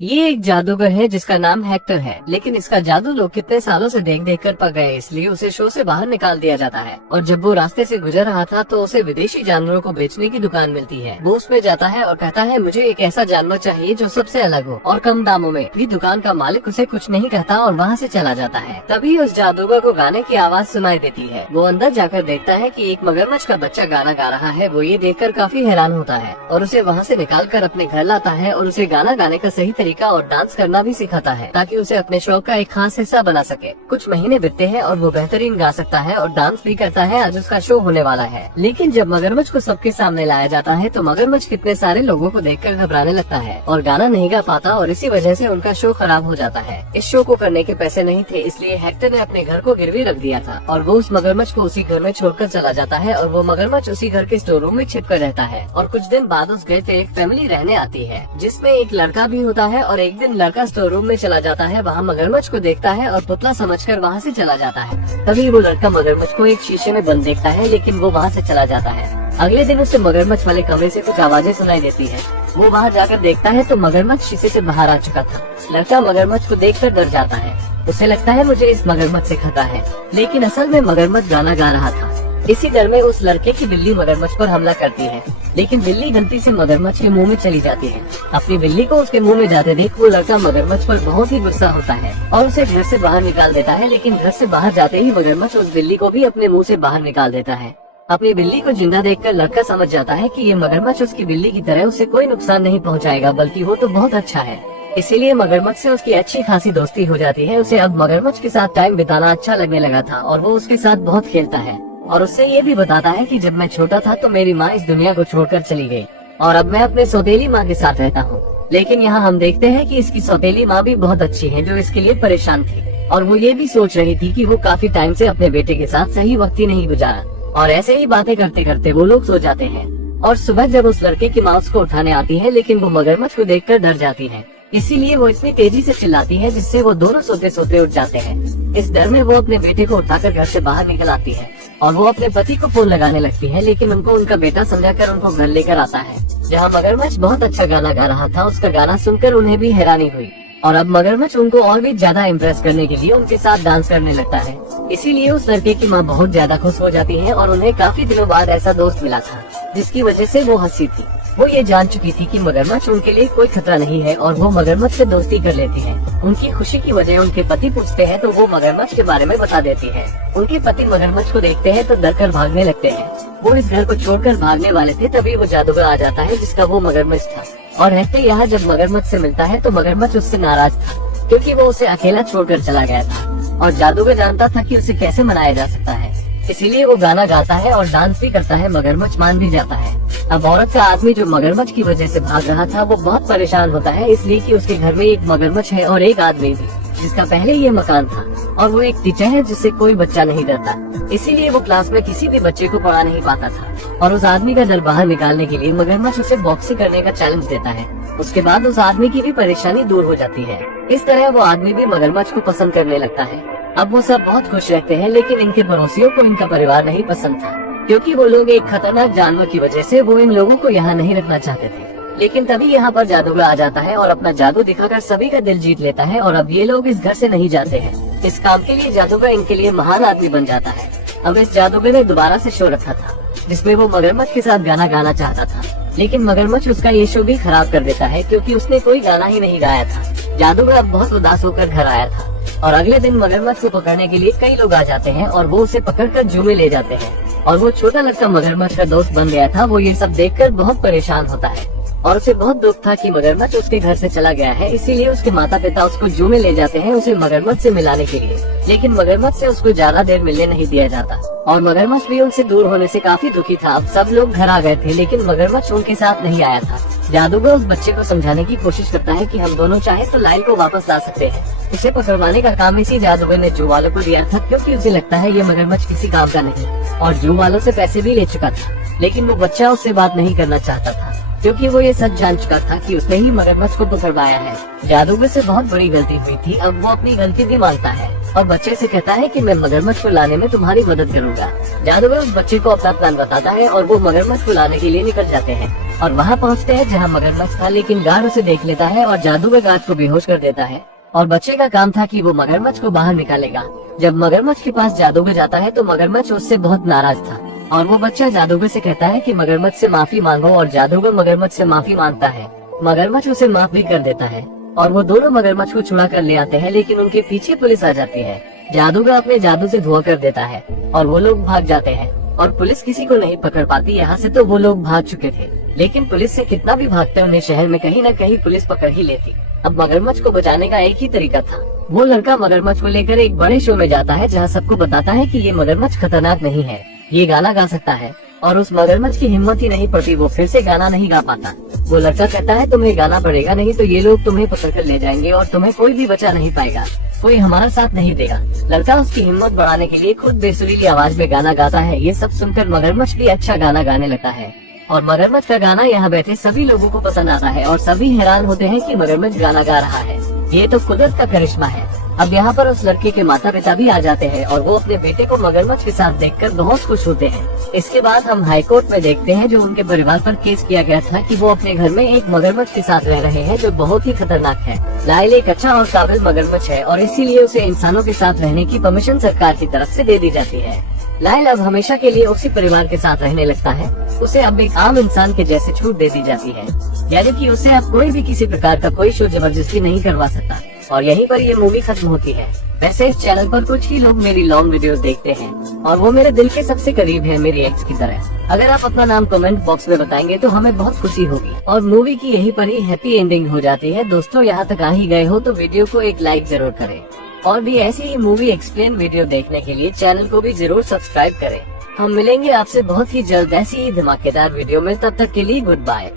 ये एक जादूगर है जिसका नाम हेक्टर है, लेकिन इसका जादू लोग कितने सालों से देख देख कर पक गए, इसलिए उसे शो से बाहर निकाल दिया जाता है। और जब वो रास्ते से गुजर रहा था तो उसे विदेशी जानवरों को बेचने की दुकान मिलती है। वो उसमें जाता है और कहता है मुझे एक ऐसा जानवर चाहिए जो सबसे अलग हो और कम दामों में। ये दुकान का मालिक उसे कुछ नहीं कहता और वहाँ से चला जाता है। तभी उस जादूगर को गाने की आवाज सुनाई देती है। वो अंदर जाकर देखता है कि एक मगरमच्छ का बच्चा गाना गा रहा है। वो ये देखकर काफी हैरान होता है और उसे वहाँ से निकाल कर अपने घर लाता है और उसे गाना गाने का सही तरीका और डांस करना भी सिखाता है ताकि उसे अपने शौक का एक खास हिस्सा बना सके। कुछ महीने बीतते हैं और वो बेहतरीन गा सकता है और डांस भी करता है। आज उसका शो होने वाला है, लेकिन जब मगरमच्छ को सबके सामने लाया जाता है तो मगरमच्छ कितने सारे लोगों को देखकर घबराने लगता है और गाना नहीं गा पाता और इसी वजह से उनका शो खराब हो जाता है। इस शो को करने के पैसे नहीं थे, इसलिए हेक्टर ने अपने घर को गिरवी रख दिया था और वो उस मगरमच्छ को उसी घर में छोड़कर चला जाता है और वो मगरमच्छ उसी घर के स्टोर रूम में छिपकर रहता है। और कुछ दिन बाद उस घर पे एक फैमिली रहने आती है जिसमें एक लड़का भी होता है। और एक दिन लड़का स्टोर रूम में चला जाता है, वहाँ मगरमच्छ को देखता है और पुतला समझकर वहाँ से चला जाता है। तभी वो लड़का मगरमच्छ को एक शीशे में बंद देखता है, लेकिन वो वहाँ से चला जाता है। अगले दिन उसे मगरमच्छ वाले कमरे से कुछ आवाजें सुनाई देती है। वो वहाँ जाकर देखता है तो मगरमच्छ शीशे से बाहर आ चुका था। लड़का मगरमच्छ को देखकर डर जाता है। उसे लगता है मुझे इस मगरमच्छ से खतरा है, लेकिन असल में मगरमच्छ गाना गा रहा था। इसी डर में उस लड़के की बिल्ली मगरमच्छ पर हमला करती है, लेकिन बिल्ली गलती से मगरमच्छ के मुंह में चली जाती है। अपनी बिल्ली को उसके मुंह में जाते देख वो लड़का मगरमच्छ पर बहुत ही गुस्सा होता है और उसे घर से बाहर निकाल देता है। लेकिन घर से बाहर जाते ही मगरमच्छ उस बिल्ली को भी अपने मुंह से बाहर निकाल देता है। अपनी बिल्ली को जिंदा देखकर लड़का समझ जाता है कि ये मगरमच्छ उसकी बिल्ली की तरह उसे कोई नुकसान नहीं पहुंचाएगा, बल्कि वो तो बहुत अच्छा है। इसीलिए मगरमच्छ से उसकी अच्छी खासी दोस्ती हो जाती है। उसे अब मगरमच्छ के साथ टाइम बिताना अच्छा लगने लगा था और वो उसके साथ बहुत खेलता है और उससे ये भी बताता है कि जब मैं छोटा था तो मेरी माँ इस दुनिया को छोड़कर चली गई और अब मैं अपने सौतेली माँ के साथ रहता हूँ। लेकिन यहाँ हम देखते हैं कि इसकी सौतेली माँ भी बहुत अच्छी है जो इसके लिए परेशान थी और वो ये भी सोच रही थी कि वो काफी टाइम से अपने बेटे के साथ सही वक्त ही नहीं गुजारा। और ऐसे ही बातें करते करते वो लोग सो जाते हैं और सुबह जब उस लड़के की माँ उसको उठाने आती है, लेकिन वो मगरमच्छ को देखकर डर जाती है। इसीलिए वो इतनी तेजी से चिल्लाती है जिससे वो दोनों सोते सोते उठ जाते हैं। इस डर में वो अपने बेटे को उठाकर घर से बाहर निकल आती है और वो अपने पति को फोन लगाने लगती है, लेकिन उनको उनका बेटा समझाकर उनको घर लेकर आता है जहाँ मगरमच्छ बहुत अच्छा गाना गा रहा था। उसका गाना सुनकर उन्हें भी हैरानी हुई और अब मगरमच्छ उनको और भी ज्यादा इम्प्रेस करने के लिए उनके साथ डांस करने लगता है। इसीलिए उस लड़के की माँ बहुत ज्यादा खुश हो जाती है और उन्हें काफी दिनों बाद ऐसा दोस्त मिला था जिसकी वजह से वो हंसी थी। वो ये जान चुकी थी कि मगरमच्छ उनके लिए कोई खतरा नहीं है और वो मगरमच्छ से दोस्ती कर लेती है। उनकी खुशी की वजह उनके पति पूछते हैं तो वो मगरमच्छ के बारे में बता देती है। उनके पति मगरमच्छ को देखते हैं तो डर कर भागने लगते हैं। वो इस घर को छोड़कर भागने वाले थे, तभी वो जादूगर आ जाता है जिसका वो मगरमच्छ था। और रहते यहाँ जब मगरमच्छ से मिलता है तो मगरमच्छ उससे नाराज था क्योंकि वो उसे अकेला छोड़कर चला गया था और जादूगर जानता था कि उसे कैसे मनाया जा सकता है। इसीलिए वो गाना गाता है और डांस भी करता है। मगरमच्छ मान भी जाता है। अब औरत का आदमी जो मगरमच्छ की वजह से भाग रहा था वो बहुत परेशान होता है, इसलिए कि उसके घर में एक मगरमच्छ है और एक आदमी भी जिसका पहले ये मकान था और वो एक टीचर है जिससे कोई बच्चा नहीं डरता। इसीलिए वो क्लास में किसी भी बच्चे को पढ़ा नहीं पाता था और उस आदमी का डर बाहर निकालने के लिए मगरमच्छ उसे बॉक्सिंग करने का चैलेंज देता है। उसके बाद उस आदमी की भी परेशानी दूर हो जाती है। इस तरह वो आदमी भी मगरमच्छ को पसंद करने लगता है। अब वो सब बहुत खुश रहते हैं, लेकिन इनके पड़ोसियों को इनका परिवार नहीं पसंद था क्योंकि वो लोग एक खतरनाक जानवर की वजह से वो इन लोगों को यहाँ नहीं रखना चाहते थे। लेकिन तभी यहाँ पर जादूगर आ जाता है और अपना जादू दिखाकर सभी का दिल जीत लेता है और अब ये लोग इस घर से नहीं जाते हैं। इस काम के लिए जादूगर इनके लिए महान आदमी बन जाता है। अब इस जादूगर ने दोबारा से शो रखा था जिसमें वो मगरमच्छ के साथ गाना गाना चाहता था, लेकिन मगरमच्छ उसका ये शो भी खराब कर देता है क्योंकि उसने कोई गाना ही नहीं गाया था। जादूगर अब बहुत उदास होकर घर आया था और अगले दिन मगरमच्छ को पकड़ने के लिए कई लोग आ जाते हैं और वो उसे पकड़कर जू में ले जाते हैं और वो छोटा लड़का मगरमच्छ का दोस्त बन गया था। वो ये सब देखकर बहुत परेशान होता है और उसे बहुत दुख था कि मगरमच्छ उसके घर से चला गया है। इसीलिए उसके माता पिता उसको जू में ले जाते हैं उसे मगरमच्छ से मिलाने के लिए, लेकिन मगरमच्छ से उसको ज्यादा देर मिलने नहीं दिया जाता और मगरमच्छ भी उनसे दूर होने से काफी दुखी था। अब सब लोग घर आ गए थे, लेकिन मगरमच्छ उनके साथ नहीं आया था। जादूगर उस बच्चे को समझाने की कोशिश करता है कि हम दोनों चाहे तो लाइल को वापस ला सकते हैं। उसे पकड़वाने का काम इसी जादूगर ने जू वालों को दिया था क्योंकि उसे लगता है ये मगरमच्छ किसी काम का नहीं और जू वालों से पैसे भी ले चुका था, लेकिन वो बच्चा उससे बात नहीं करना चाहता था क्योंकि वो ये सच जान चुका था कि उसने ही मगरमच्छ को पकड़वाया है। जादूगर से बहुत बड़ी गलती हुई थी, अब वो अपनी गलती भी मानता है और बच्चे से कहता है कि मैं मगरमच्छ को लाने में तुम्हारी मदद करूंगा। जादूगर उस बच्चे को अपना प्लान बताता है और वो मगरमच्छ को लाने के लिए निकल जाते हैं और वहाँ पहुँचते हैं जहाँ मगरमच्छ था, लेकिन गार्ड उसे देख लेता है और जादूगर गार्ड को बेहोश कर देता है और बच्चे का काम था कि वो मगरमच्छ को बाहर निकालेगा। जब मगरमच्छ के पास जादूगर जाता है तो मगरमच्छ उससे बहुत नाराज था और वो बच्चा जादूगर से कहता है कि मगरमच्छ से माफी मांगो और जादूगर मगरमच्छ से माफी मांगता है। मगरमच्छ उसे माफ भी कर देता है और वो दोनों मगरमच्छ को छुड़ा कर ले आते हैं, लेकिन उनके पीछे पुलिस आ जाती है। जादूगर अपने जादू से धुआं कर देता है और वो लोग भाग जाते हैं और पुलिस किसी को नहीं पकड़ पाती। यहाँ से तो वो लोग भाग चुके थे, लेकिन पुलिस से कितना भी भागते उन्हें शहर में कहीं न कहीं पुलिस पकड़ ही लेती। अब मगरमच्छ को बचाने का एक ही तरीका था। वो लड़का मगरमच्छ को लेकर एक बड़े शो में जाता है जहाँ सबको बताता है कि ये मगरमच्छ खतरनाक नहीं है, ये गाना गा सकता है। और उस मगरमच्छ की हिम्मत ही नहीं पड़ती, वो फिर से गाना नहीं गा पाता। वो लड़का कहता है तुम्हें गाना पड़ेगा, नहीं तो ये लोग तुम्हें पकड़ कर ले जाएंगे और तुम्हें कोई भी बचा नहीं पाएगा, कोई हमारा साथ नहीं देगा। लड़का उसकी हिम्मत बढ़ाने के लिए खुद बेसुरीली आवाज में गाना गाता है। ये सब सुनकर मगरमच्छ भी अच्छा गाना गाने लगता है और मगरमच्छ का गाना यहाँ बैठे सभी लोगों को पसंद आता है और सभी हैरान होते हैं कि मगरमच्छ गाना गा रहा है। ये तो कुदरत का करिश्मा है। अब यहाँ पर उस लड़के के माता पिता भी आ जाते हैं और वो अपने बेटे को मगरमच्छ के साथ देखकर बहुत खुश होते हैं। इसके बाद हम हाई कोर्ट में देखते हैं जो उनके परिवार पर केस किया गया था कि वो अपने घर में एक मगरमच्छ के साथ रह रहे हैं जो बहुत ही खतरनाक है। लायल एक अच्छा और काबिल मगरमच्छ है और इसीलिए उसे इंसानों के साथ रहने की परमिशन सरकार की तरफ से दे दी जाती है। लायल अब हमेशा के लिए उसी परिवार के साथ रहने लगता है। उसे अब एक आम इंसान के जैसे छूट दे दी जाती है, यानी कि उसे अब कोई भी किसी प्रकार का कोई शो जबरदस्ती नहीं करवा सकता। और यहीं पर ये मूवी खत्म होती है। वैसे इस चैनल पर कुछ ही लोग मेरी लॉन्ग वीडियोस देखते हैं और वो मेरे दिल के सबसे करीब है, मेरी एक्स की तरह। अगर आप अपना नाम कमेंट बॉक्स में बताएंगे तो हमें बहुत खुशी होगी। और मूवी की यहीं पर ही हैप्पी एंडिंग हो जाती है। दोस्तों यहाँ तक आ ही गए हो तो वीडियो को एक लाइक जरूर करें और भी ऐसी ही मूवी एक्सप्लेन वीडियो देखने के लिए चैनल को भी जरूर सब्सक्राइब करें। हम मिलेंगे आपसे बहुत ही जल्द ऐसी ही धमाकेदार वीडियो में, तब तक के लिए गुड बाय।